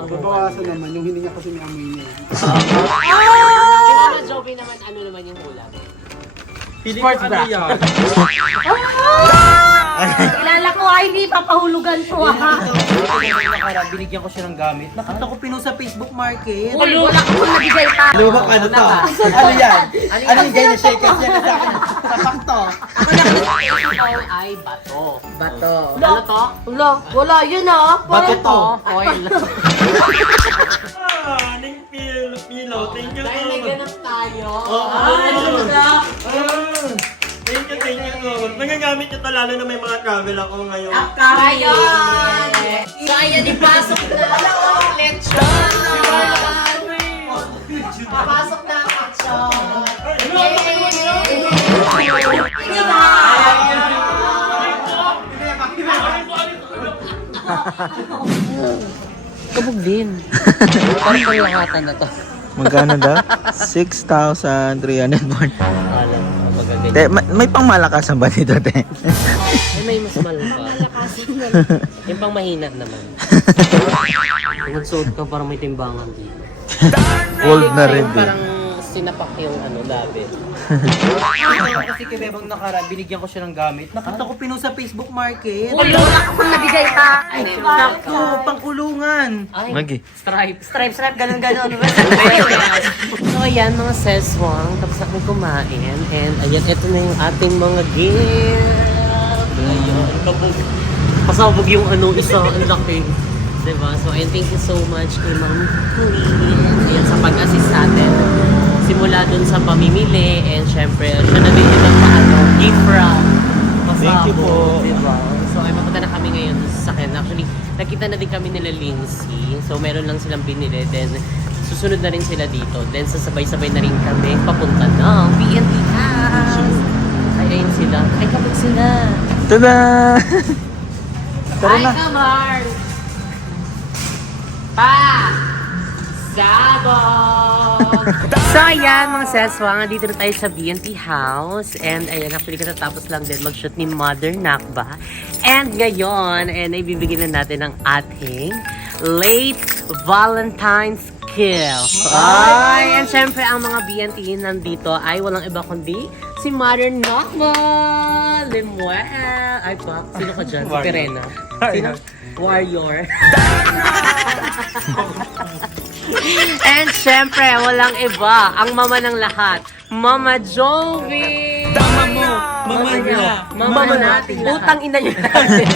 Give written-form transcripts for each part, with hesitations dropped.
Babawasan naman yung hindi niya kasi may amoy niya. Si Mama Joby naman, ano naman yung hula? Sports bra. Kilala ko ay hindi papahulugan ko ha. Binigyan ko siya ng gamit. Nakita ko pinost sa Facebook Market. Uy, wala ko nabigay pa. Lubak ano to? Ano yan? Ano yung ganyan shakers yan sa akin? Tapak to. Ito ay bato. Bato. Ano to? Wala yun ah. Bato to. Oil. Ning Pilo, thank you Dahil so may much. ganap tayo. Thank you so much. Nagagamit nyo to lalo na may mga travel ako ngayon. Ngayon! So ayan, ipasok na ang lechon! Papasok na ang lechon! Kabog din. Parang panglahatan na to. Magkano daw? 6,300 won. Alam, magaganda. Te, may pangmalakasan ba dito, te? Ay, may mas malapa. Yung pang mahina naman. Nagsuot ka parang may timbangan dito. Old na rin, Yung eh. parang sinapak yung labi. Kasi kay Bebang nakaraan, binigyan ko siya ng gamit. Nakita ko pinost sa Facebook Market. Uy, wala ko nabigay pa. Sakto, pangkulungan. Ay, Magi. stripe. Stripe, ganun. So ayan mga seswang, tapos na kami kumain. And ayan, ito na yung ating mga gift. Ayun, kabog. Pasabog yung isa, ang laki. Diba? So and thank you so much kay Ma'am Queen. Ayan, sa pag-assist natin. Simula dun sa pamimili. And syempre, siya na din yung gift wrap. Thank you po. Diba? So ay mapunta na kami ngayon sa akin. Actually, nakita na din kami nila Lindsay. So meron lang silang binili. Then susunod na rin sila dito. Then sasabay-sabay na rin kami papunta ng BNT House. Ay, ayun sila. Ay, kapag sila. Tada! Ay, kamar! Pa! Sabog! So ayan mga seswang, dito na tayo sa BNT House. And ayan, actually katatapos lang din mag-shoot ni Mother Nakba. And ngayon, ibibigyan na natin ang ating late Valentine's gift. Ay, and syempre ang mga BNT nandito ay walang iba kundi si Mother Nakba Lemuel. Ay pa, sino ka dyan? Si Perena. Sino? Warrior. And syempre, walang iba, ang mama ng lahat, Mama Jovi! Mama mo, mama niya, Mama natin lahat. Utang ina niyo natin.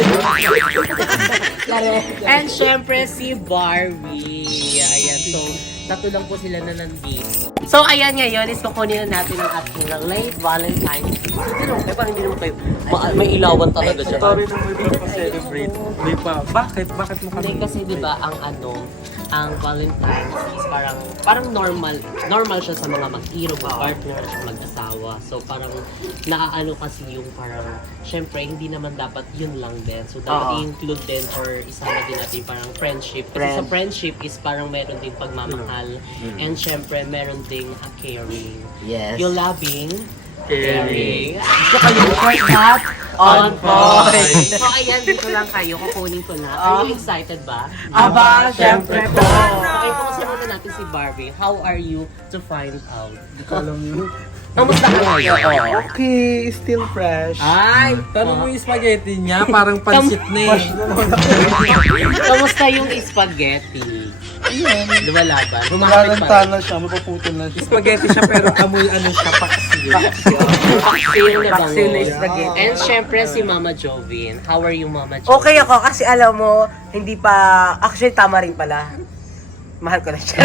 And syempre, si Barbie. Ayan, so, tatlo lang po sila na nandito. So, ayan ngayon, is kukunin na natin ang ating late Valentine's. Eh, parang hindi naman kayo, may ilawan talaga dyan. Sorry na hindi ko celebrate. Hindi pa. Bakit? Bakit mo Hindi kami? kasi 'di ba ang Valentine's is parang normal siya sa mga mag-iro, partner, mag-asawa. So parang naaano kasi yung parang syempre hindi naman dapat yun lang din. So dapat i-include din or isama din natin parang friendship. Kasi sa friendship is parang meron ding pagmamahal and syempre meron ding a caring. Yes. Yung loving, Caring. on point. So ayan, dito lang kayo. Kukunin ko na. Are you excited ba? Aba, syempre po. Okay, kumusta muna natin si Barbie. How are you to find out? Hindi ko alam yun. Kamusta ka ngayon? Okay, still fresh. Ay, tanong mo yung spaghetti niya, parang pansit na eh. Kamusta yung spaghetti? Lumalaban? Rumahapit pa. Lalanta na siya, mapaputol na siya. Spaghetti siya pero amoy ano siya, paksiw. Paksiw na Paksiw na bango. spaghetti. And syempre si Mama Jovin. How are you, Mama Jovin? Okay ako kasi alam mo, hindi pa, actually tama rin pala. Mahal ko na siya.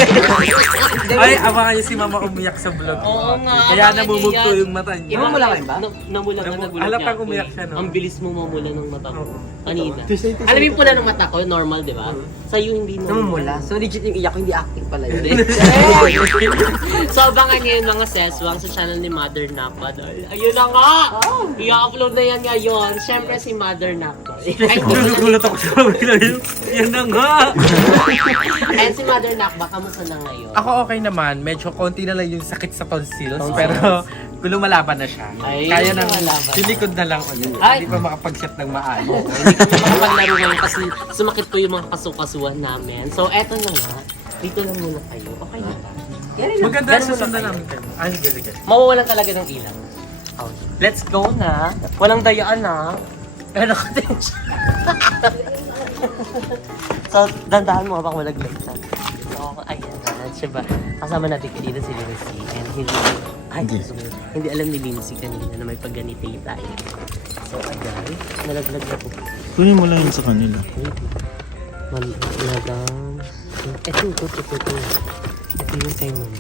Ay, abangan niyo si Mama umiyak sa vlog. Oo nga. Kaya abangan namumugto niyo yan. yung mata niya. Namumula kayo ba? Namula ka, nagulat Alam niya pang ako umiyak eh. siya, no? Ang bilis mo mamula ng mata ko. Kanina. Tisay. Alam mo yung pula ng mata ko, normal, di ba? Sa'yo hindi Namumula. So legit yung iyak ko, hindi acting pala yun. Hindi. So abangan niyo yung mga seswang sa channel ni Mother Nakba. Ayun na nga! I-upload na yan ngayon. Siyempre si Mother Nakba. Gulat ako sa kabila yun. Yan na nga! And si Mother Nakba, kamusta na ngayon? Ako okay naman. Medyo konti na lang yung sakit sa tonsils. Pero Kung lumalaban na siya. Ay, Kaya nang lumalaban. silikod na lang ulit. Ay! Hindi pa makapag-set ng maayos. Hindi kami makapaglaro ngayon kasi sumakit po yung mga kasukasuhan namin. So, eto na nga. Dito lang muna kayo. Okay na ba? Maganda Ganun sa muna sundan kayo. namin kayo. Ay, sige. Mawawalan talaga ng ilang. Oh, let's go na. Walang dayaan na. Pero attention. So, dandahan mo habang malaglag ka. So, ayan. Siya ba? Kasama natin kanina si Lindsay. And hindi alam ni Lindsay kanina na may pagganitay tayo. So, ayan. Nalaglag na po. Kunin mo lang yun sa kanila. Madam. Ito. Ito yung kay mama.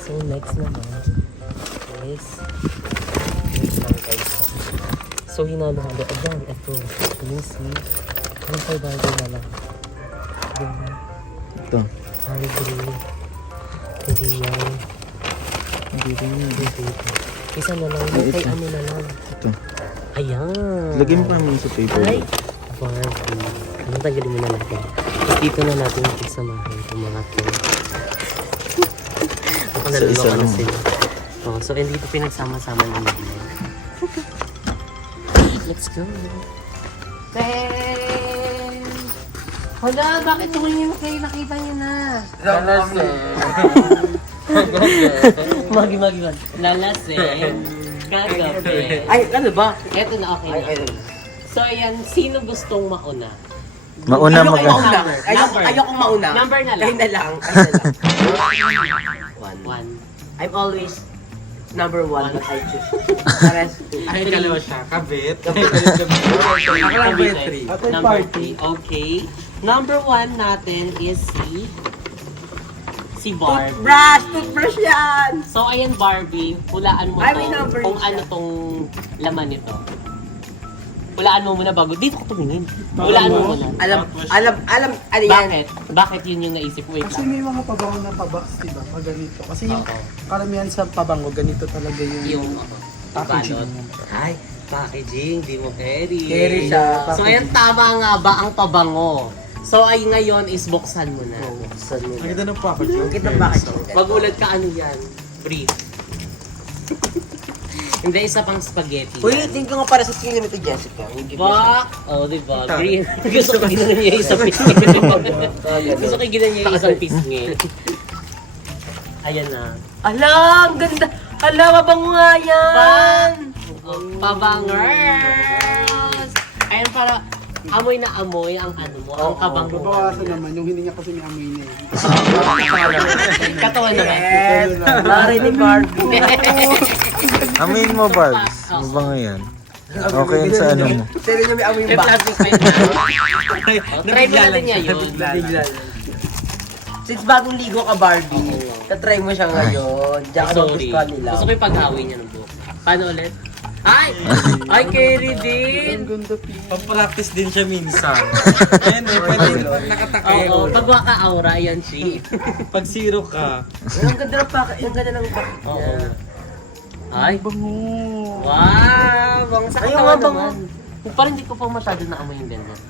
So, next naman is next lang kayo. So, hinalo-halo. Ayan, ito. Lindsay. Ang kay Barbie na lang. Ayan. Ito. Andre. Hindi yan. Hindi rin. Isa na lang. Yung kay ano na lang. Ito. Ayan. Lagyan mo pa naman sa paper. Ay, Barbie. Ano, tanggalin muna natin. Tapos dito na natin yung pagsamahin itong mga to. Ako naluloko na lang. sila. Oh, so, hindi ito pinagsama-sama ng mga. Let's go. Ben! Hala, bakit tumingin kayo? Nakita niyo na. Magi. Lalasing. Kagabi. Ay, ano ba? Eto na, okay na. So, ayan, sino gustong mauna? Mauna Ayokong mag- mauna. Number. Ayokong mauna. Number na lang. Kayo na lang. One. I'm always number one that I choose. Pares. Ay, kalawa siya. Kabit. Number three. Number 3. Okay. Number 1 natin is si Barbie. Toothbrush yan! So, ayan Barbie, hulaan mo Ay, may number kung siya. ano tong laman nito. Hulaan mo muna bago. Dito ko tumingin. Hulaan mo muna. Alam, ano yan? Bakit? Bakit yun yung naisip mo? Wait Kasi lang. may mga pabango na pabox, diba? Pag ganito. Kasi yung Oo. karamihan sa pabango, ganito talaga yung Yung packaging. balot. Ay, packaging. Di mo carry. Carry siya. So, ayan, tama nga ba ang pabango? So, ay ngayon is buksan mo na. Buksan mo. Ang ganda ng packaging. Ang kita bakit yun? Magulat ka, ano yan? Brief. Hindi, isa pang spaghetti. Uy, tingin ko nga para sa skin ito, Jessica. Ba? Oh, di ba? Green. Gusto ko ginawa niya isang pisngin. Gusto ko ginawa niya isang pisngin. Ayan na. Ala, ang ganda. Ala, mabango nga yan. Pabangers! Ayan, para amoy na amoy ang ano mo, ang kabango. Babawasan naman, yung hininga kasi may amoy niya. Katawan naman. Mari ni Barbie. Amin mo, Barbs. Mabango yan. Okay yan sa ano mo. Sino niya may amoy May ba? plastic pa yun. Try mo natin niya yun. Bigla. Since bagong ligo ka, Barbie, tatry mo siya ngayon. Diyan ka Sorry. magustuhan nila. Gusto ko yung pag-away niya ng buhok. Paano ulit? Ay! Ay, carry din! Pag-practice din siya minsan. Ayun, pwede nakatakay. Oo, pag waka-aura, yan siya. Pag zero ka. Ang ganda ng packet. Ang ganda ng packet Oo. niya. Ay! Bango! Wow! Bang sa Ayaw katawan nga, bango. naman. Parang hindi ko pa masyado naamoy yung ganyan.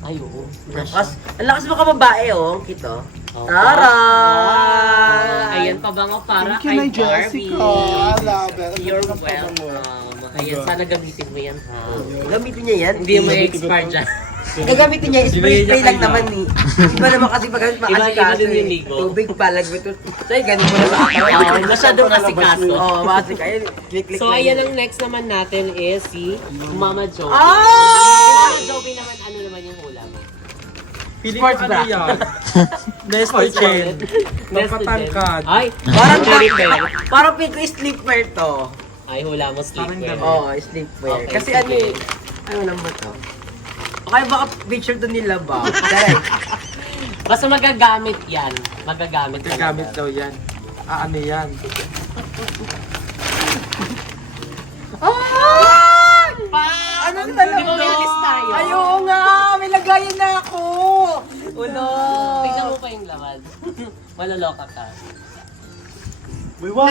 Ay, oo. Ang lakas mo ka babae, oh. Kito. Oh, Tara! wow. Ayan, pabango para Thank you, kay na Jessica. Barbie. I love it. You're Ang ganda ng pabango. welcome. Ayan, sana gamitin mo yan, ha? Gamitin niya yan. Hindi mo i-expire dyan. Gagamitin niya, spray lang naman ni. Iba naman kasi pag Iba makasikaso din yung eh. ligo. Tubig pa, lagwit ito. Sa'yo, ganun mo na sa akin. Oo, masyadong asikaso. Oo, makasika. Ayun, click-click So, lang. ayan ang next naman natin is si Mama Joey. Ah! Mama Joey naman, ano naman yung hula mo? Piling ko ano yan. Nestor Chen. Nested Papatangkad. Ay! Parang Sleepwear. Parang pink ko sleepwear to. Ay, hula mo sleepwear. Oo, sleepwear. Okay, Kasi sige. ano eh, ano naman to? Okay, baka picture to nila ba? Daray. Basta magagamit yan. Magagamit Gagamit daw yan. Ah, ano yan? Anong talaga? Di ba may list tayo? Ayaw nga, may lagayan na ako. Ulo. Tignan mo pa yung laman. Maloloka ka. May one!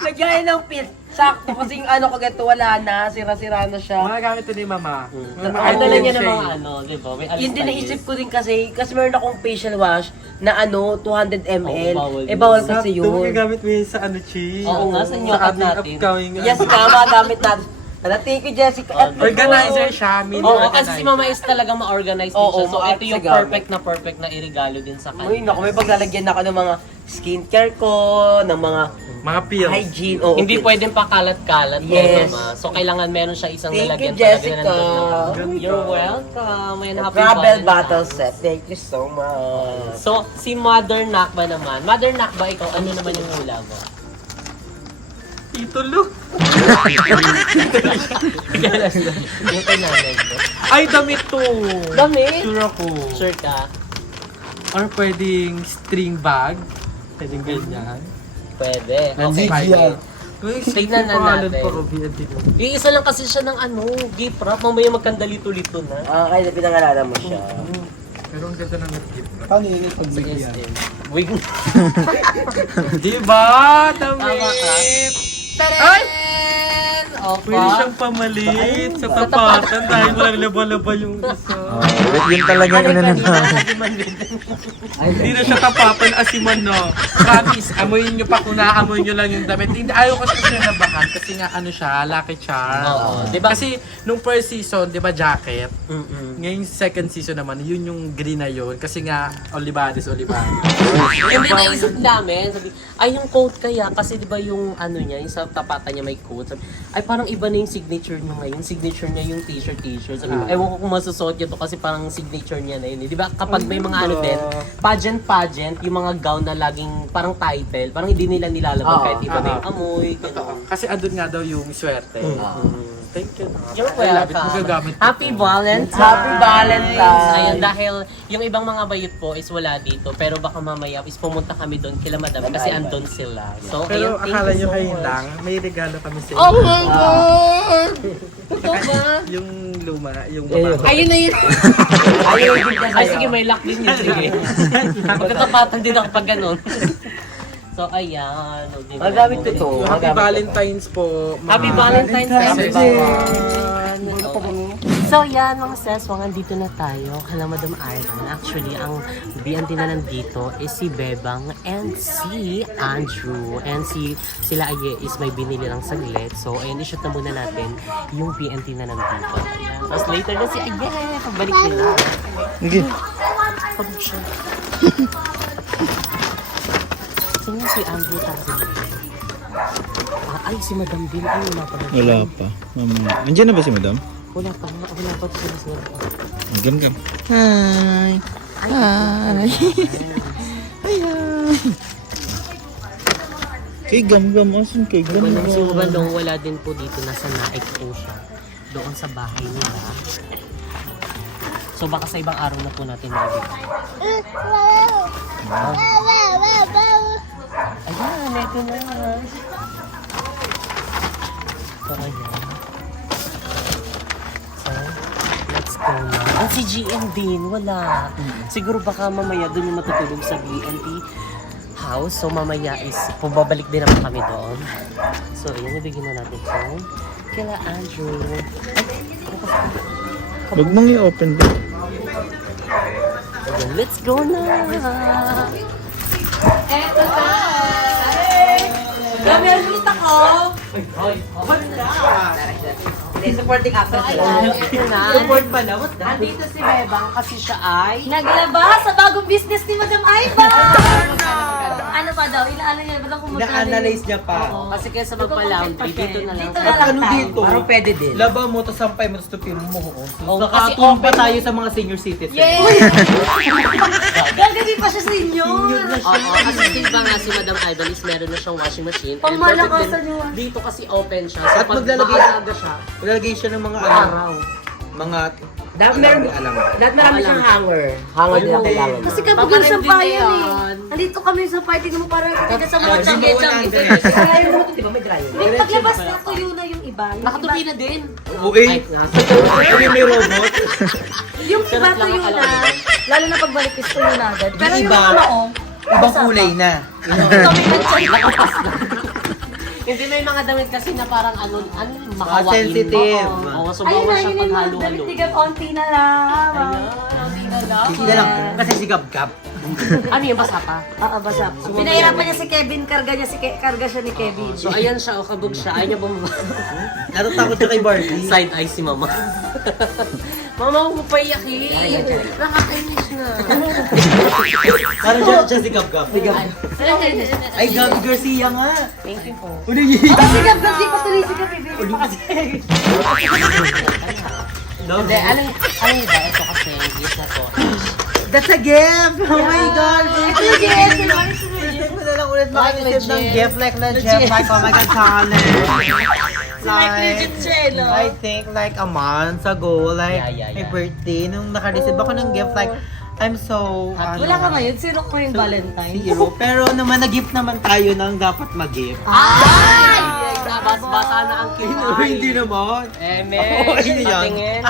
Lagayan ng pit. Sakto kasing ano kagad wala na, sira-sira na siya. Mga gamit to ni Mama. Ang dala niya ng mga ano, di ba? May Yun din alis naisip ko din kasi meron akong facial wash na ano, 200 ml. Oo, bawal Eh yun. bawal kasi Ito, yun. gagamit mo yun sa ano, Chi? Oo nga, sa nyokap ating natin. upcoming, Yes, tama, gamit natin. Thank you, Jessica. At Organizer siya, mini Oo, organizer. kasi si Mama is talagang ma-organize din Oo, siya. So, ito yung ma-organize perfect na irregalo din sa Uy, kanya. naku, may paglalagyan ako ng mga skincare ko, ng mga Mga pills. hygiene. Oo, Hindi pills. pwedeng pakalat-kalat kay Yes. Mama. So, kailangan meron siya isang Thank lalagyan you, talaga Jessica. na nandun na. You're welcome. And happy Travel Valentine's. bottle set. Thank you so much. So, si Mother Nakba naman. Mother Nakba, ikaw, ano naman yung hula mo? Titulo. Yung kay nanay ko. Ay, damit to. Dami! Sure ako. Sure ka? Or pwedeng string bag. Pwedeng ganyan. Pwede. Okay. Nandyan. Tignan na Pangalan natin. pa ko, B&B ko. Yung isa lang kasi siya ng ano, gift wrap. Mamaya magkandalito-lito na. Kaya pinangalala mo siya. Pero ang ganda ng gift. Paano yun pag Sige, bigyan? Steve. Wig. Diba? Tama ka. Damit! Ay! Pwede siyang pamalit sa tapatan dahil walang laba-laba yung isa. Yun talaga Ano inano kanina? na. Hindi na siya tapatan asiman, no? Promise, amoyin nyo pa kung naamoy nyo lang yung damit. Hindi, ayaw ko kasi siya nabakan kasi nga ano siya, Lucky Charm. Oo, diba? Kasi nung first season, di ba jacket? Mm-mm. Ngayon second season naman, yun yung green na yun. Kasi nga, Olivades. Hindi naisip namin. Sabi, ay yung coat kaya. Kasi di ba yung ano niya, yung sa tapatan niya may coat. Sabi, ay parang iba na yung signature niya ngayon. Signature niya yung t-shirt. Sabi ko, ewan ko kung masusuot niya to kasi parang signature niya na yun. Di ba kapag may mga ano din, pageant, yung mga gown na laging parang title, parang hindi nila nilalabag kahit iba na yung amoy. ganun. Kasi andun nga daw yung swerte. Thank you. You're I love it. welcome. Magagamit ko Happy to. Valentine's! Happy Valentine's! Ayun, dahil yung ibang mga bayot po is wala dito. Pero baka mamaya is pumunta kami doon kila Madam kasi andun sila. So, Pero ayun, thank akala you nyo so kayo much. lang, may regalo kami sa Oh inyo. my God! Totoo ba? Yung luma, yung babae. Ayun na yun. Ayaw yung gift Ay, sige, may lock din yun. Sige. Magkatapatan din ako pag ganun. So, ayan. Magamit ko to. Happy Valentine's po. mga- Happy Valentine's Day, Happy everyone! So yan mga seswang, andito na tayo kala Madam Iron. Actually, ang BNT na nandito is si Bebang and si Andrew. And sila Aye is may binili ng saglit. So ayun, i-shoot na muna natin yung BNT na nandito. Ayan. Tapos later na si Aye, pagbalik nila. Okay. Pabog siya. Sino si Andrew tapos ay, si Madam din. Ay, wala pa. Wala pa. Mamaya. Andiyan na ba si madam? Wala pa. Wala pa sila sila. Hanggang ka. Hi. Hi. Kay Gam-Gam. Asan kay Balong si Gam-Gam? Balong wala din po dito. Nasa Naik po siya. Doon sa bahay nila. So baka sa ibang araw na po natin maibigay. Ayan, ito na. So ayan. So, let's go na. Ang si GM din, wala. Siguro baka mamaya doon yung matutulog sa BNT house. So mamaya is pababalik din naman kami doon. So ayan, nabigyan na natin ito. Kila Andrew. Huwag mong i-open din. Ayan, let's go na! Eto na! Grabe ang kita ko! Supporting actor sila. Ayan, ito na. Support pa na. What Andito si Bebang kasi siya ay... Naglabas sa bagong business ni Madam Aiba! Ano pa daw? Inaano niya? Ba't kung Na-analyze niya pa. Kasi kaysa magpa-laundry, dito na lang. Dito na lang tayo. Parang pwede din. Laba mo, tapos sampay mo, tapos tupin mo. Oh, kasi Nakatulong pa open- tayo sa mga senior citizens. Yes! Gagawin pa siya senior! Oo, kasi diba nga si Madam Idol is meron na siyang washing machine. And Pangmalakasan perfect din, niyo. dito kasi open siya. So At pag maglalagay- maaga siya, Lalagay siya ng mga araw. mga Dapat marami siyang hanger. Hanger din ang kailangan. Kasi kapag Baka yung sa rin din bayan yan. eh. Andito kami sa party mo parang katiga sa mga Hindi mo tiyangge-tiyangge. lang Kaya yung di ba may dryer? Hindi, paglabas na tuyo na yung iba. Yung Nakatupi iba- na din. Uy! Ay, nasa. Ano yung may robot? Yung iba Sarap lang tuyo akala na. ko. Lalo na pagbalik is tuyo na agad. Pero yung iba. mga maong, Ibang kulay na. kami na siya. Hindi may mga damit kasi na parang ano makawain. sensitive. Oo, so Ayun bawal na, siya yun yung mga paghalo-halo. damit ni Gab, onti na lang. Hindi na lang. Hindi lang, kasi si Gab-Gab. Ano yung basa pa? Oo, basa. Pinahirapan niya si Kevin, karga siya ni Kevin. So ayan siya, kabog siya. Ayaw niya bumaba. Natatakot siya kay Barbie. Side eye si mama. Mama, huwag mo paiyakin. Nakakainis na. Parang siya si Gab-Gab. Ay, Gabby Garcia nga. Thank you po. Si Gab, di pa tuloy si Gab, baby. Hindi, alam ba? Ito kasi, gift na to. That's a gift! Oh my God! Ito yung gift. First time ko na lang ulit makaisip ng gift like legit. Like, oh my God, challenge. Like, I think like a month ago, like Yeah. my birthday, nung naka-receive ako ng gift, like, I'm so, Wala ka ngayon, sino ko yung Valentine? hero. Pero naman, nag-gift naman tayo ng dapat mag-gift. Ay! Bata na ang kita. Hindi naman. Eme, Oo, yun yan. patingin.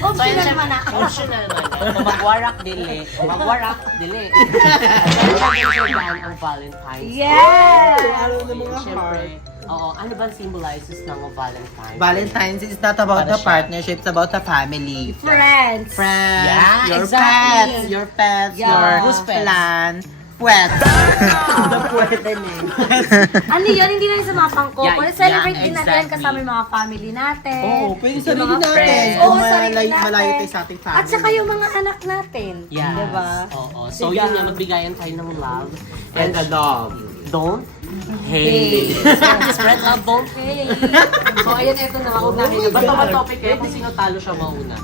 Optional naman ako. Optional man. Kung magwarak, dili. Kung magwarak, dili. Siyempre, ang Valentine's. Yes! Araw ng mga heart. Siyempre, oo. Ano ba symbolizes ng Valentine's? Valentine's is not about Para the siya. partnership, it's about the family. Friends. Friends, Yeah, your exactly. pets, your pets, Yeah. your Who's pets? plan. Pwet. The pwet. Ano yun, hindi na yung sa mga pangkoko. Yeah, Celebrate yeah, din natin exactly. kasama yung mga family natin. Oo, pwede Yung sabihin mga natin. friends. Kung Oo, sarili natin. malayo tayo sa ating family. At saka yung mga anak natin. Yes. Diba? Oo. So, yun nga, magbigayan tayo ng love. And the love. Don't hate. Spread love, don't hate. So, ayan, eto na. Huwag namin. Ba't naman topic eh? Kung sino talo siya mauna.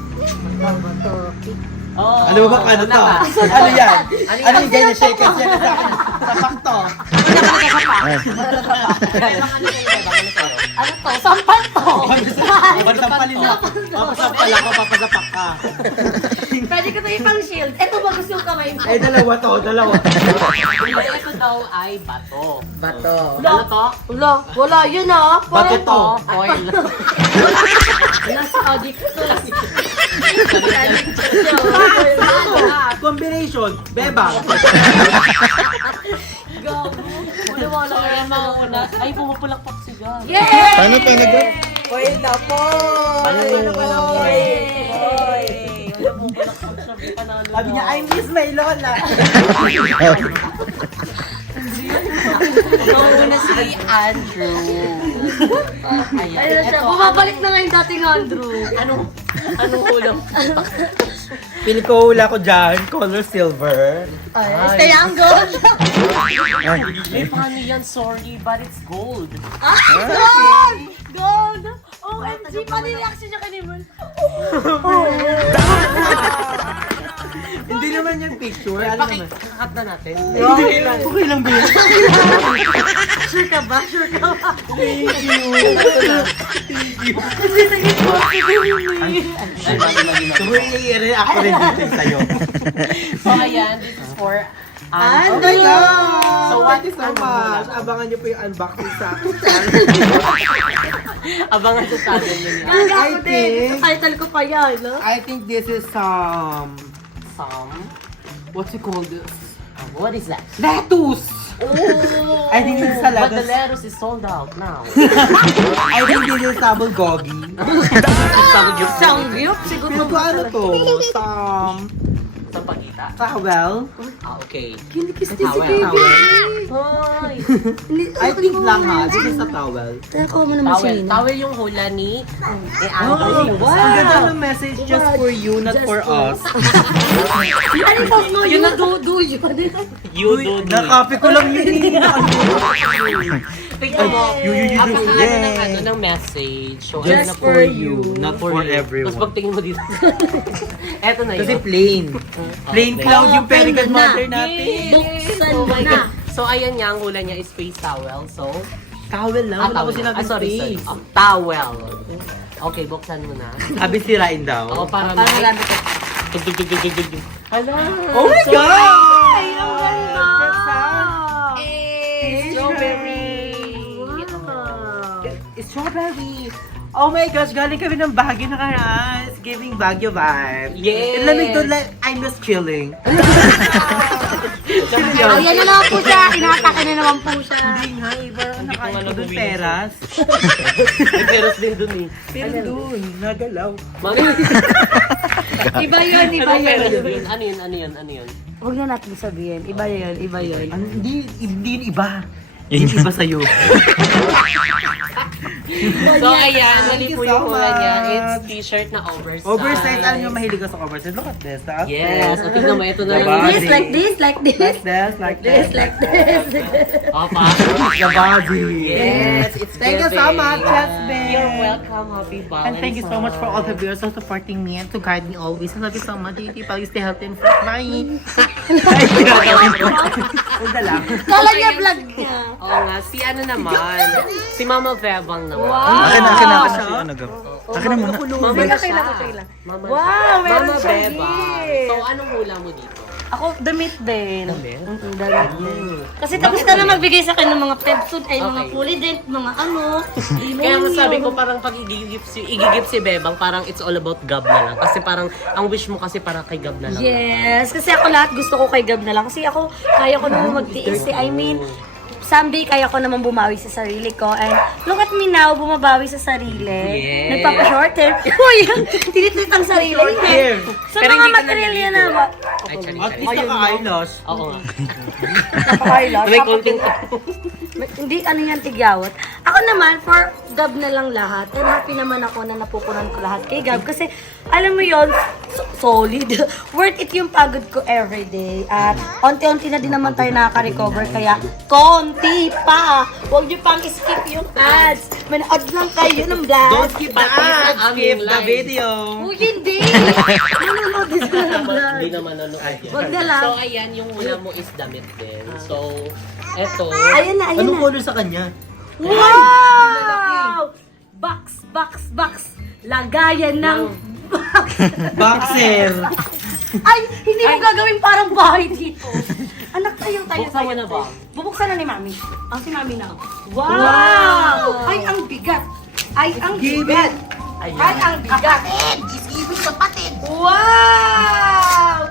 Oh, Ano ba ano to? Ano yan? Ano yung ganyan? Shake hands yan sa akin. Sapak to. Ano to? Sampal to! Pagsampalin mo. Papasampal ako, papasapak ka. Pwede ko to ipang shield. Ito ba gusto yung kamay mo? Ay, dalawa to, dalawa. Ito daw ay bato. Bato. Ano to? Wala, yun ah. Bato to. Foil. Nasa adik ko. Combination. Bebang. Gago. So, ayan mga una. Ay, pumapulakpak si God. Yay! Paano tayo nag- Wait na po. Sabi niya, I miss my lola. Una si Andrew. Ayan. Ayun na siya. Eto, Bumabalik na nga yung dating Andrew. anong ulam? Pili ko hula ko dyan, color silver. Stay ang gold. May paano yan? Sorry, but it's gold. Gold! Gold! OMG! Paano yung reaction niya kay Nimon? Hindi naman yung picture. Ano naman? Kakat na natin. Okay lang ba yun? Sure ka ba? Sure ka ba? Thank you. Kasi naging Kung i-react ko rin dito sa'yo. So, ayan, this is for Oh my God! So, Thank you so much. Abangan niyo po yung unboxing sa akin. Abangan sa channel nyo. Gaga I ako din. think- Title ko pa yan, no? I think this is Some. what's it called this? What is that? Lettuce! Oh! I think it's sa But the lettuce. lettuce is sold out now. I think this is sabol gogi. Sangyup? Siguro Pero kung ano to? Sa pagkita. Towel? Okay. Kinikis din si baby. Hoy! I think lang ha. This is a towel. Nako mo naman Towel. Towel yung hula ni Andrew. Ang ganda ng message just for you, not for us. Ano po mo? Yun na do yun. You do do. Nakopy ko lang yun. Tignan mo. You. Apaka ng message. So, Just ano na for you, not for you. everyone. Tapos pagtingin mo dito. Eto na Kasi yun. plain. Plain cloud yung plain Perigan na. mother natin. Buksan Oh mo my na. God. So, ayan niya. Ang hula niya is face towel. So, Towel lang. Wala ko sinabing sorry. face. Towel. Okay, buksan mo na. Sabi sirain daw. Oo, para Para na. marami ka. Hala. Oh my So, God! Ay, ang ganda! Strawberry. Strawberry. Oh my gosh, galing kami ng Baguio nakaraan. It's giving Baguio vibe. Yes. Ang lamig doon, like, I miss chilling. Ayan na naman po siya. Inatake na naman po siya. Hindi nga, iba ang Hindi ko nakain nga ko dun nabuwi. peras. May peros din dun eh. Pero dun, nagalaw. Mami, Iba yun, iba ano peros yun. din? Ano yun? Huwag na natin sabihin. Iba yun, iba yun. Hindi yun iba. Hindi iba sa'yo. So ayan, mali Thank po you yung so hula niya. much. It's t-shirt na oversized. Oversize, alam nyo, mahilig ako sa oversize. Look at this. Look at Yes, at tignan mo, ito na Diba? lang. This, like this, like this. Like this, like this. Like this. Opa. The body. Yes, it's Thank you so giving. much, Jasmine. You're welcome, Happy Valentine's. And thank you so much for all the viewers for supporting me and to guide me always. I love you so much. People, you stay healthy and fit. Bye! Huwag lang. Kala niya vlog niya. Oo nga, si ano naman, si Mama Bebang naman. Akin na si ano Gab. Akin na muna. Mama Teka, siya. kailan. Mama Wow, siya. meron Mama siyang Bebang. gift. So, anong hula mo dito? Ako, damit din. Damit? Damit din. Kasi tapos ka na magbigay sa akin ng mga pepsuit, ay mga Okay. fully dent, mga ano. Kaya masabi ko parang pag igigip si Bebang, parang it's all about Gab na lang. Kasi parang, ang wish mo kasi parang kay Gab na lang. Yes, kasi ako lahat gusto ko kay Gab na lang. Kasi ako, kaya ko naman magtiis. I mean, someday kaya ko naman bumawi sa sarili ko. And look at me now, bumabawi sa sarili. Yes. Nagpapa-short hair. Uy, tinitreat ang sarili. hair. Sa Pero mga hindi ka material yan naliligo. na ba? Ay, chari, At chari. least naka-eyelash. Oo nga. Napaka-eyelash. May konting Hindi, ano yan, tigyawat. Ako naman, for Gab na lang lahat. And happy naman ako na napupunan ko lahat kay Gab. Kasi, alam mo yon solid. Worth it yung pagod ko everyday. At onti-onti na din naman tayo nakaka-recover. Kaya, konti pa. Huwag niyo pang skip yung ads. Manood lang kayo ng vlog. Don't skip the ads, skip the video. Uy, hindi. Manonood din sila ng vlog. Hindi naman nanonood yan. Wag na lang. So, ayan, yung hula mo is damit din. So, eto. Ayan na, ayan Anong na. color sa kanya? Wow! Box, box, box. Lagayan ng box. Boxer. Ay, hindi mo gagawin parang bahay dito. Anak, tayo tayo. Buksan mo na ba? Bubuksan na ni Mami. Si Mami na. Wow! Ay, ang bigat. Ay, ang bigat. Ay, ang bigat. Gisibit kapatid. Wow!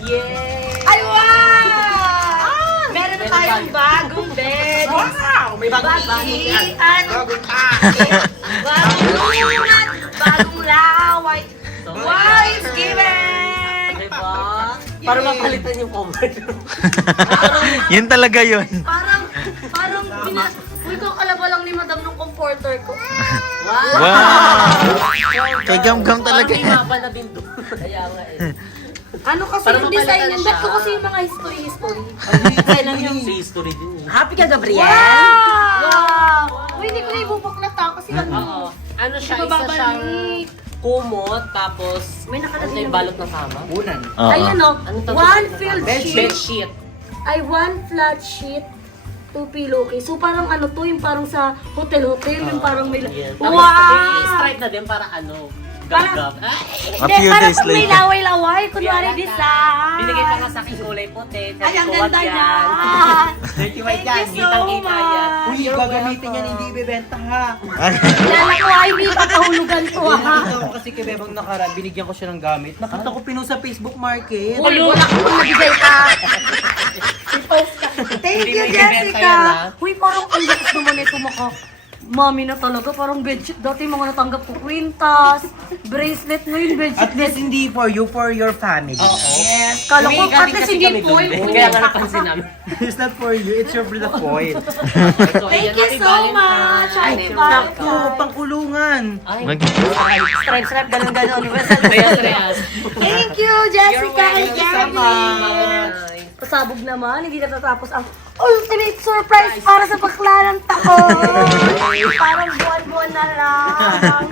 Yay! Ay, wow! Meron na tayong bagong bed. Wow! May bagong bed. Bagong lunat. Bagong laway. Wow, it's given! Diba? Para mapalitan yung cover. Yun talaga yun. Parang, uy, kakalaba lang ni Madam nung comforter ko. Wow! Kay Gam-Gam talaga Parang may yan. mapa na din doon. Kaya nga eh. Ano kasi Para yung design mapalitan yun? siya. Ba't ko kasi yung mga history? Kaya lang yung history din eh. Happy ka, Gabriel? Wow! Uy, hindi ko na ibubuklat ha kasi Oo. ano. Ano siya, isa siyang Bababalik. kumot, tapos May nakalagay ano yung naman. balot na sama? Unan. Oo. Ayun o, Ano tawag one sa- filled Bed sheet. sheet. Ay, one flat sheet. 2 pillowcase. So parang ano to, yung parang sa hotel-hotel, yung parang may... Yes. Tapos Wow! may stripe na din para ano, gab-gab. A Hindi, few parang days pag may later. laway-laway, kunwari Yan, design. Binigay pa nga sa akin kulay puti. Sabi Ay, ang ko, ganda wag yan. niya. Dirty Thank white you yan. so Kitang-kita yan. Uy, You're gagamitin yan, welcome. hindi ibebenta ha. Lala ko, ay, hindi pa kahulugan to ha. Nakita ko kasi kay Bebang nakaraan, binigyan ko siya ng gamit. Nakita ko pinost sa Facebook Market. Uy, wala ka pang nabigay ka. I-post ka. Thank Hindi you, mo ibibenta yan, ha? Jessica. Uy, parang ang lakas naman ito maka. Mami na talaga, parang bedsheet. Dati mga natanggap ko, kwintas, bracelet, ngayon bedsheet. At least hindi for you, for your family. Yes, kala ko, at least hindi foil. Kaya nga napansin namin. It's not for you, it's your for the foil. So, Thank ayan, you Happy so much. Valentine's. Happy Sakto, Valentine's. pangkulungan. Ay, Stripe, ganun-ganun. Reyes. Thank you, Jessica and welcome so Gabby. Pasabog naman, hindi natatapos ang ultimate surprise para sa bakla ng taon. Parang buwan-buwan na lang.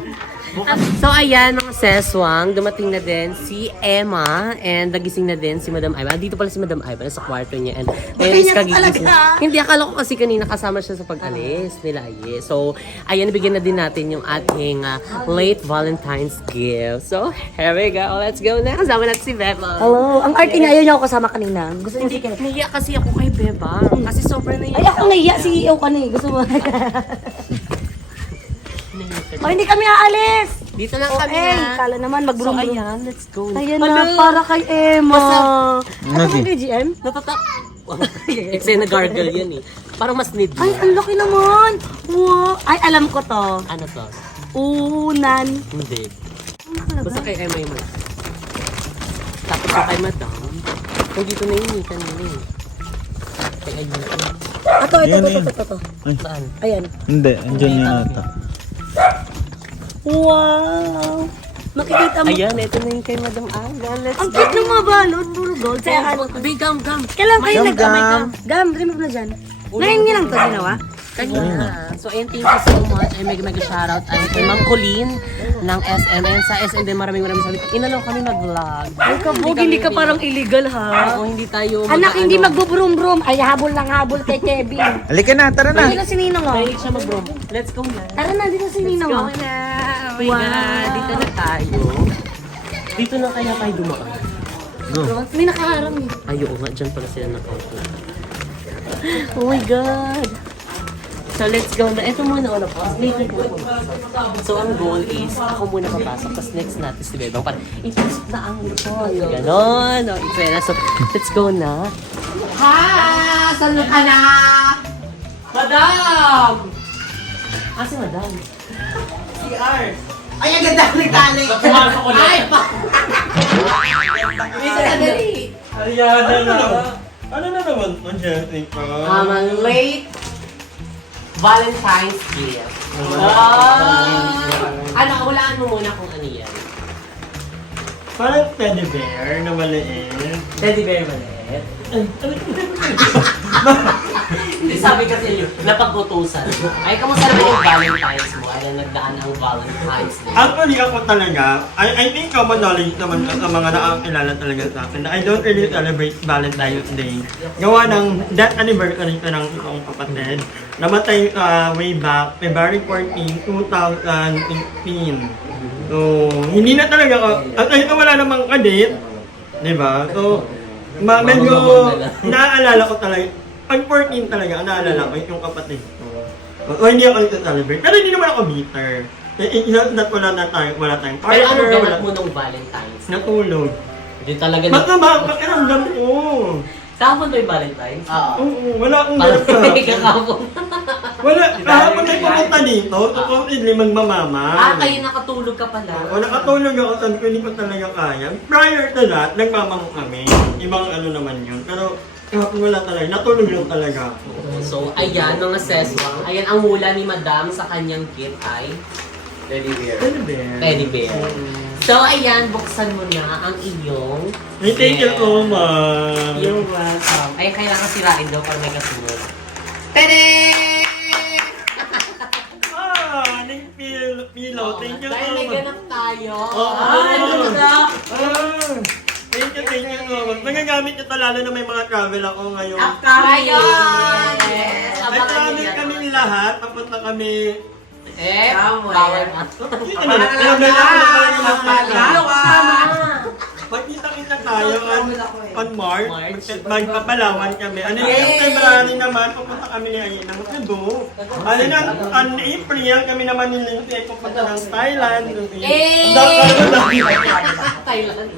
So ayan mga seswang, dumating na din si Emma and nagising na din si Madam Iva. Dito pala si Madam Iva, nasa kwarto niya and Ganyan kagigising. talaga? Hindi, akala ko kasi kanina kasama siya sa pag-alis nila. Yes. So ayan, nabigyan na din natin yung ating late Valentine's gift. So here we go, let's go na. Kasama natin si Beba. Hello, ang arte niya, ayaw niya ako kasama kanina. Gusto niya si Ken. Nahiya kasi ako kay Beba. Kasi sobrang nahiya. Ay, ako nahiya, CEO ka na eh. Gusto mo. Oh, hindi kami aalis. Dito na O, kami kala naman So, mag-brum-brum. ayan, let's go. Ayan na, para kay Emma. Ano Nagi. kay GM? Eksena gargle yan eh. Parang mas need Ay, ang laki naman. Wow. Ay, alam ko to. Ano to? Unan. Hindi. Ano Basta ba? kay Emma yung tapos yung kay Madam. Kung dito na yun eh, kanina eh. Kay Ayuso. Ito. Yun, yun. Saan? Ayan. Hindi, andyan yun ata. Wow. Makikita mo. Ayan, ito na yung kay Madam Aga. Let's Ang cute ng mga balot. Puro gold. Kaya ano. Big gum. Kailan kayo Gam, nag-amay gam. Gam, remove na dyan. Ngayon nyo lang to ginawa? Kanina. So, ayun, thank you so much. Ay, mega shoutout ay kay Ma'am Colleen ng SM. And sa SM din, maraming sabi. Inalaw kami mag-vlog. Ay, kabog, hindi ka parang illegal ha. Oo, hindi tayo Anak, hindi magbubrum-brum. Ay, habol lang habol kay Kevin. Halika na, tara na. Dito si Ninong mo. Mahilig siya mag-brom. Let's go na. Tara na, dito si Ninong mo. Go na. Oh my Wow. God. Dito na tayo. Dito na kaya tayo dumaan. May nakaharang eh. Ay, oo nga. Diyan pala sila na-count na. Oh my God. So, let's go na. Ito muna una po. So, ang goal is, ako muna papasok. Tapos next natin si Bebang. Parang, ipasok na ang lupon. Ganon. O, eksena. So, let's go na. Ha! Saan ka na? Madam! Ah, si Madam. Ay, ang ganda ng tali. Pumasok ulit. Ay, pa! May sadali. Ariana na. Ano na naman to, Jessica? Ang late Valentine's gift. Ano, hulaan mo muna kung ano yan. Parang teddy bear na maliit. Teddy bear maliit. Hindi sabi kasi yun, napag-utusan. Ay, kamusta naman yung Valentine's mo? Ay, nagdaan ang Valentine's Day. Actually, ako talaga, I think common knowledge naman sa mga nakakilala talaga sa akin na I don't really celebrate Valentine's Day. Gawa ng death anniversary ko ng isang kapatid. Namatay way back, February 14, 2015. So, hindi na talaga ako, at ito wala namang kadate, di ba? So, medyo naaalala ko talaga, pag 14 talaga, naalala ko yung kapatid ko. O hindi ako nag-celebrate. Pero hindi naman ako bitter. Wala tayong partner. Pero ano ganap wala- mo nung Valentine's? Natulog. Hindi talaga na... Masama ang pakiramdam ko. Kahapon ba yung Valentine's? Oo, wala akong Parang ganap may kahapon. Wala, kahapon may pumunta dito, supposedly magmamama. Kayo nakatulog ka pala. O nakatulog ako, sabi ko hindi ko talaga kaya. Prior to that, nagmamamo kami. Ibang ano naman yun. Pero kahapon wala talaga, natulog lang talaga ako. So, ayan mga seswang. Ayan ang mula ni Madam sa kanyang kit ay teddy bear. Teddy bear. Teddy bear. So, ayan, buksan mo na ang iyong Ay, thank you so much. You're welcome. Ay, kailangan sirain daw para may kasunod. Tada! Pillow, thank you so Dahil may much. ganap tayo. Oo. Ay, ganda! Thank you so much. Nagagamit ito lalo na may mga travel ako ngayon. Ngayon! Yes! Ay, travel kami lahat. Papunta kami. Bawal na. Magkita-kita tayo on March. Magpapalawan kami. Ano yung February naman, pupunta kami ni Ayina ng Cebu. Ano na, on April, kami naman ni Lindsay pupunta ng Thailand. Thailand.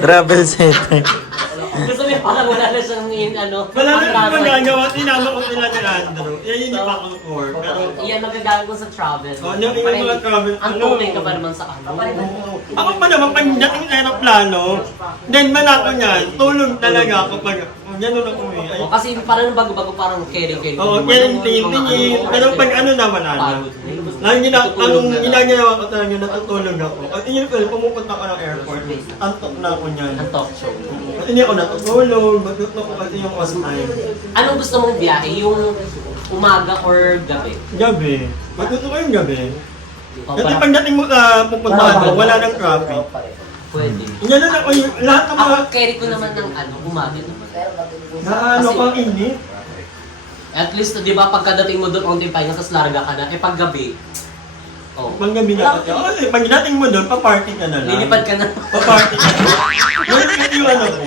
Travel center. Gusto mo parang wala na siyang ano. Wala na yung magagawa, sinama ko sila ni Andrew. Yan hindi pa akong core. Pero, Iyan magagamit ko sa travel. ano yung mga travel, Ang ano? tunay ka pa naman sa ano. Ako pa naman, pag dating sa aeroplano, then manako niyan, tulog talaga ako pag, gano'n ako eh. Ay, O, kasi parang bago-bago parang carry. oo, yan yung tingin. Pero pag ano na, wala na. Ang ginagawa ko talaga, natutulog ako. At yun ko, pumupunta ako ng airport, antok na ako niyan. Ang talk show. At hindi ako natutulog, matutok ko kasi yung on time. Anong gusto mong biyahe? Yung umaga or gabi? Gabi. Matutok ko yung gabi. O, Kasi parang pagdating mo sa pupuntahan mo, wala nang traffic. pwede. Yan na ako yung lahat ng mga Ako carry ko naman ng ano, umaga naman. ano pang init. At least, di ba, pagkadating mo doon, on time tayo, tapos larga ka na. Eh, pag gabi, Oh. Panggabi na kasi. Okay, pagdating mo doon, pa-party ka na lang. Lilipad ka na. Pa-party ka na. Ganun yung ano ko.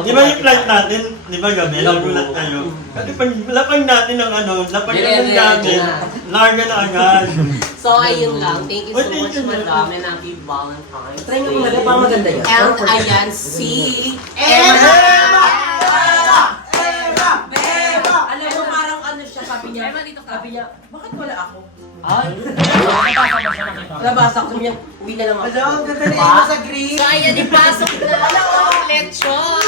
Di ba yung flight natin, di ba gabi, nagulat tayo. Kasi pag lapag natin ng ano, lapag natin natin, larga na agad. So, ayun lang. Thank you so much, madam, and happy Valentine's Day. And ayan, si Emma! Alam mo, parang ano siya, sabi niya, bakit wala ako? Ay! Nabasa ko niya, uwi na lang ako. Hello, ang ganda na Emma sa green. So, ayan, ipasok na ang lechon!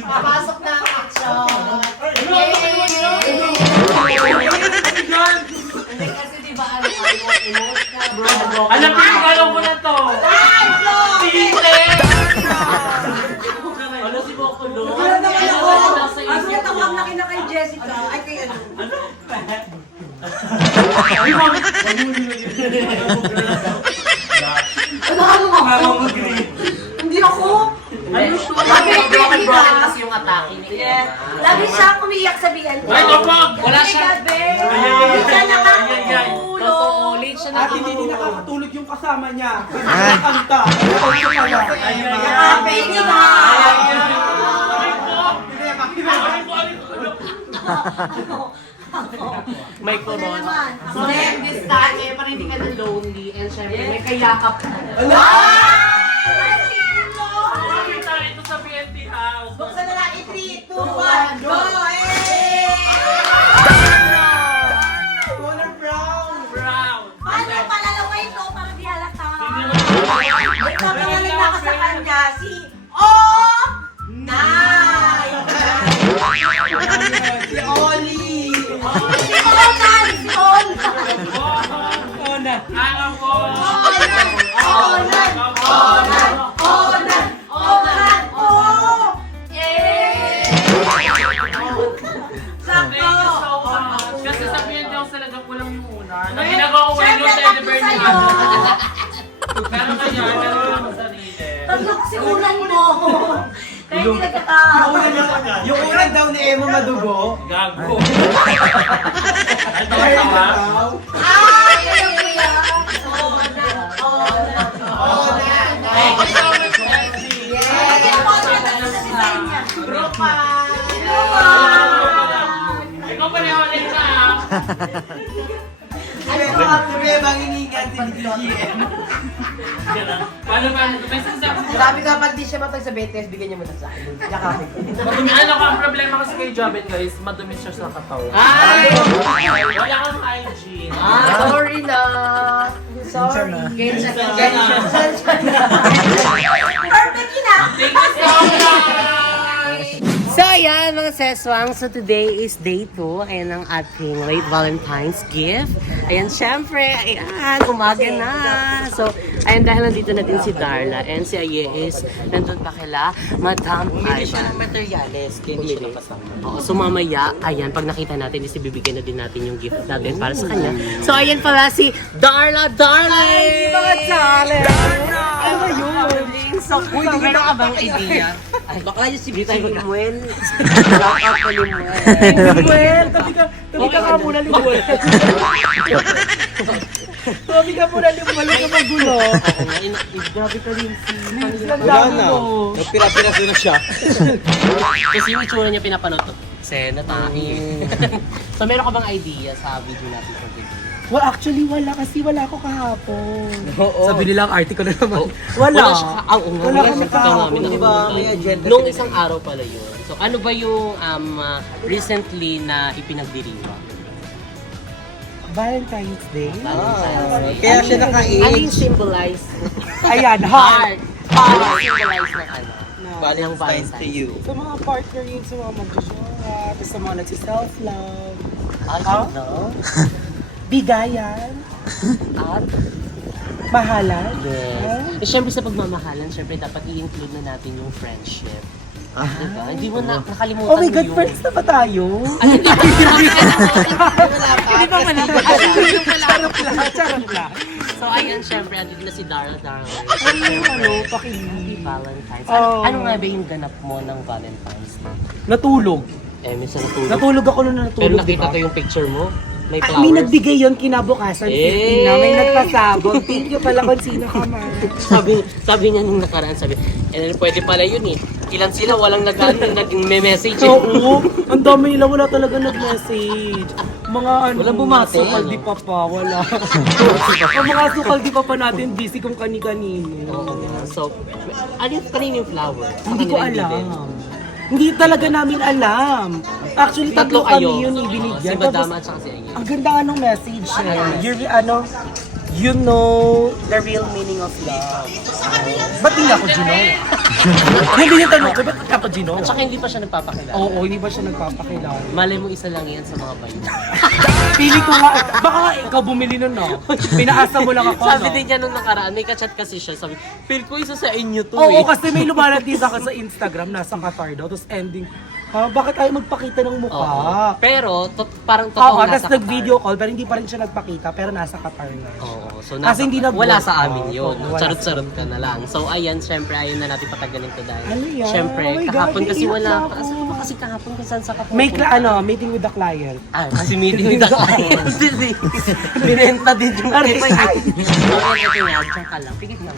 Pasok na ang lechon! Hindi kasi diba, Alam mo yung alam ko na to! ano si Bokulo? Ang natawag na kina kay Jessica, ay kay ano. Hindi ako. Broken kasi yung atake ni Yes. Emma. Lagi siya umiiyak sa BNT. Ay, kapag! Wala siya. Gabi. Hindi siya nakakatulog. Totoo, late siya At hindi natulog. nakakatulog yung kasama niya. Kasi nakakanta. Nakapagod na. May corona. So then, this time, eh, parang hindi ka na lonely. And syempre, may kayakap ka. Ito sa BNT House. Buksan na lang, 3, 2, 1, go! Brown. Paano palalaway ito para di halata? Nagpapagaling na ako sa kanya, si Oh! Nay! Si Oli! Si Onan! Si Onan! Alam ko. Onan! Onan! Onan! Onan! Onan! Oh! Eh! Thank you so much. Kasi sa BNT House talaga ko lang yung una. Na ginagawa ko yung Siyempre, teddy tatlo bear sa'yo. niya. Pero ngayon, meron lang ako sarili. Tatlo si Unan mo. Kaya hindi nagkaka... Yung ulan daw ni Emma madugo. Gago. Ay, tawa-tawa. Ay! Ayaw ko yan. Onan! Onan! Onan! Thank you so much, Nancy. Kaya po, tatlo sa design niya. Ikaw pa rin ulit ka, ah. Si Beba ang hiningan si GM. Paano? May sasabi ko. Sabi nga, pag di siya matag sa BTS, bigyan niya mo na sa akin. Yakapin ko. Madumi, ano ka, ang problema kasi kay Jobin guys, madumi siya sa katawan. Ay! Wala kang hygiene. Sorry na. Sorry. Gensha na. Perfect yun ah! Thank you so much! So ayan mga seswang, so today is day 2, ayan ang ating late Valentine's gift. Ayan syempre, ayan, umaga na. So ayan dahil nandito natin si Darla and si Aye is nandun pa kila Madam Bumili siya Ivan. ng materials, kaya hindi siya napasama. Oo, so mamaya, ayan, pag nakita natin is ibibigyan na din natin yung gift natin para sa kanya. So ayan pala si Darla Darling! Mga challenge! Ano ba yun? So, Uy, di meron ka ka bang idea? Ay, Bakla yung si Di tayo Samuel. Shout out ka ni Muel. Samuel, tabi ka nga muna limuel. Tabi ka muna limuel ka magulo. Grabe ka rin si... Wala na. Nagpira-piraso na siya. Kasi yung itsura niya pinapanood ko. Sena tahi. So meron ka bang idea sa video natin for today? Well, actually, wala kasi wala ako kahapon. Oo. Sabi nila ang article na naman. Wala siya. Oo nga. Wala kami siya. kahapon. Di ba, may agenda Nung sila. isang araw pala yun. So ano ba yung recently na ipinagdiriwang? Valentine's Day? Kaya siya Ano naka-age. yung symbolize? Ayan, heart. Heart. Symbolize ng ano? Valentine's to you. Sa mga partner yun, sa mga magjojowa, sa mga nagsiself-love, Ano no? bigayan, At? mahalan. Eh, syempre sa pagmamahalan, syempre dapat i-include na natin yung friendship. Diba? Hindi mo na nakalimutan Oh my God, yung... friends na ba tayo? Ay, hindi pa. Hindi pa Charot lang, charot lang. So, ayan, syempre, andito na si Darla Darling. Ano yung ano, Happy pakinig. Valentine's. Oh. Ano nga ba yung ganap mo ng Valentine's Day? Natulog. Eh, minsan natulog. Natulog ako nung natulog. Pero nakita ko yung picture mo. May May flowers. nagbigay yun kinabukasan. Eh. Na may nagpasabog. Thank you pala kung sino ka man. sabi niya nung nakaraan, sabi, then pwede pala yun eh. Ilan sila, walang nag-message eh. Oo, ang dami nila, wala talaga nag-message. Mga ano, Walang bumate, sukal ano? di pa pa, wala. Ang mga sukal di pa pa natin, busy kung kani-kanino. Oo nga. So, ano yung kanina yung flower? Hindi ko Kanina alam. din. Hindi talaga namin alam. Actually, tatlo kayo. kami yun Oo, ibinigyan. si Madama at saka si Ayen. Ang ganda nga nung message eh. You know the real meaning of love. Ba't hindi ako Gino? Hindi niya tanong ko, ba't hindi ako Gino? At saka hindi pa siya nagpapakilala. Oo, hindi ba siya nagpapakilala? Malay mo isa lang yan sa mga bayo. Pili ko nga, baka nga ikaw bumili nun, no? Pinaasa mo lang ako, Sabi no? din niya nung nakaraan, may kachat kasi siya. Sabi, feel ko isa sa inyo to Oo, eh. kasi may lumalatiz ako sa Instagram, nasa Qatar daw, tapos ending, bakit ayaw magpakita ng mukha? Oo. Pero, parang Oo, totoo tapos nasa nag-video call, pero hindi pa rin siya nagpakita, pero nasa Qatar na. Oo, so Kasi hindi nag- wala sa amin yun. Oo, wala Charot-charot ka na lang. So ayan, syempre ayaw na natin patagalin to dahil. Ano yan? Syempre, Oh my God, kahapon kasi naiiyak wala na pa. ako. Asa ba kasi kahapon kung saan sa kapag? May meeting with the client. Ah, kasi meeting with the client. Binenta din yung Aray, trip. ay. Okay, diyan ka lang. Pikit lang.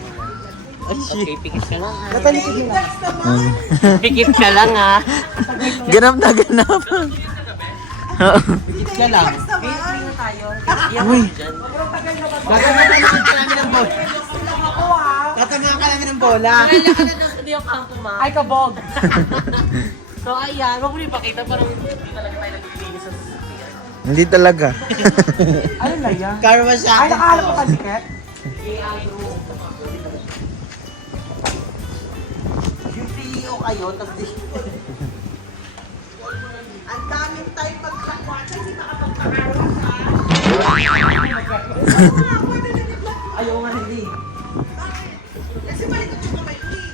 Okay, pikit ka lang. Pikit ka lang ha. Ganap na ganap. Pikit ka lang. Uy. Tatamahan ka namin ng bola. Hindi ako kang kumain. Ay, kabog! So ayan, wag mo rin ipakita parang hindi talaga tayo naglilinis sa sasakyan. Hindi talaga. Ano na yan? Karma siya. Ay, nakaharap ko kaliket? Yung PEO kayo, tapos di... Ang daming tayo pagkakwata, hindi nakapagpakaroon ka. Ayaw nga hindi. Kasi malikot yung kamay ko eh.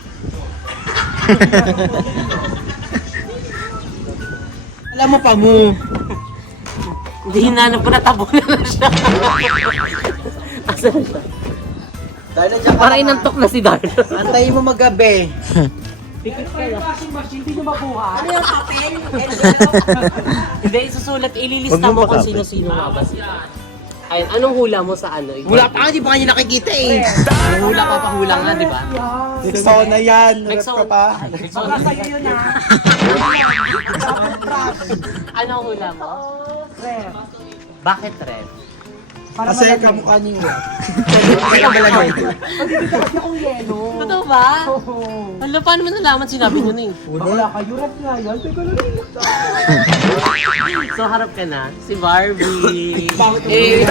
Alam mo pa mo. Hindi hinanap ko, natabunan na siya. Asan siya? Dahil na dyan ka Parang lang, inantok na si Darlo. antayin mo magabi. Tikit kayo. Washing machine, hindi nyo mabuhat. Ano yung papel? Hindi, isusulat, ililista mo kung sino-sino nga ba sila. Ayun, anong hula mo sa ano? Wala pa, hindi pa kanya nakikita eh. Hula ka pa, hula nga, di ba? Sauna yan, Nagsaw- Baka sa'yo yun ha. Anong hula mo? Ref. Bakit red? Para Kasi malamig. kamukha niyo. Magbibigyan kasi akong yelo. Totoo ba? Oo. Hala, paano mo nalaman sinabi nyo na eh? Wala kayo, ref nga yan. Teka lang. So harap ka na, si Barbie. Eh,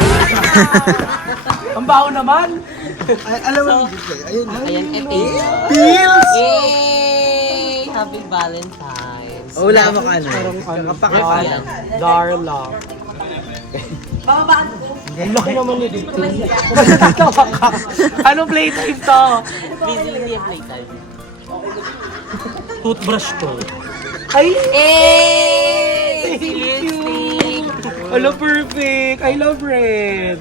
Ang baho naman. Alam mo, ayun. ayan, eh, Pills! Yay! Happy Valentine's. Wala mo ka ano. Ayan. Darla. Bababaan ko. Ang laki naman ni dito. Nagtatawa ka. Anong playtime to? Busy hindi yung playtime. Toothbrush ko. Ay! Eh! Si lipstick! Hello, perfect! I love red!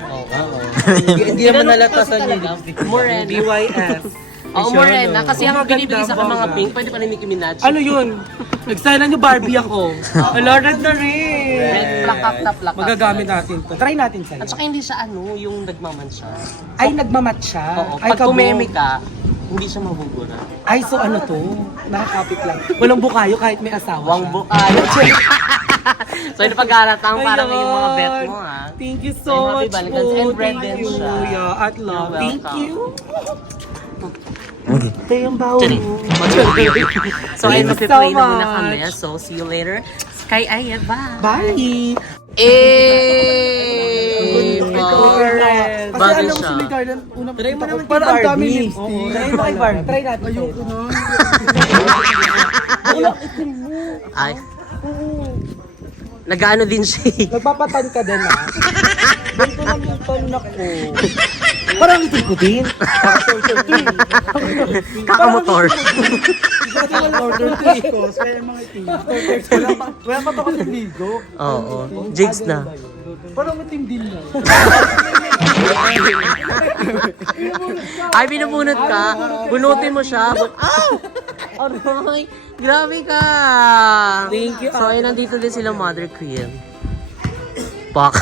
Hindi naman nalatasan yung lipstick. Morena. BYS. Oo, Morena. Kasi ang Maganda, binibigay sa akin mga bongga. pink, pwede pa rin Nicki Minaj. Ano yun? Nagstyle niyo Barbie ako. Hello, red na rin! Red, plakak na plakak. Magagamit natin to. Try natin sa'yo. At saka hindi siya ano, yung nagmaman siya. Ay, nagmamat siya. Oo, Ay, pag kabog. kumeme ka, hindi siya mabubura. Ay, so ano to? Nakakapit lang. Walang bukayo kahit may asawa Wang siya. bukayo. So, yung pagharatang parang Ayun. yung mga bet mo ha. Thank you so Ay, happy much Valentine's po. and red Thank din you. siya. Yeah, at love. You're Thank welcome. you. Ito yung baho Sorry. mo. So, ayun, Thank you magpiplay so na muna much. kami. So, see you later. Kay Aya, bye! Bye! Eh! Red. Kasi Bagay alam mo siya. si May Garden, unang Try mo kita ko, naman parang kay ang dami Barbie. lipstick. Try mo kay Barbie. Try natin. Ayoko na. Ay. Nag-ano din siya eh. Nagpapatan ka din ah. Ganito lang yung tanak ko. Parang itin ko din. Kakamotor. Order to ikos. Kaya mga itim. Wala pa to kasi ligo. Oo. Jigs na. Parang itim din na. Ay, binubunot ka. Bunutin mo siya. Aray, grabe ka. Thank you. So, ayun, nandito din sila Mother Queen. Pak.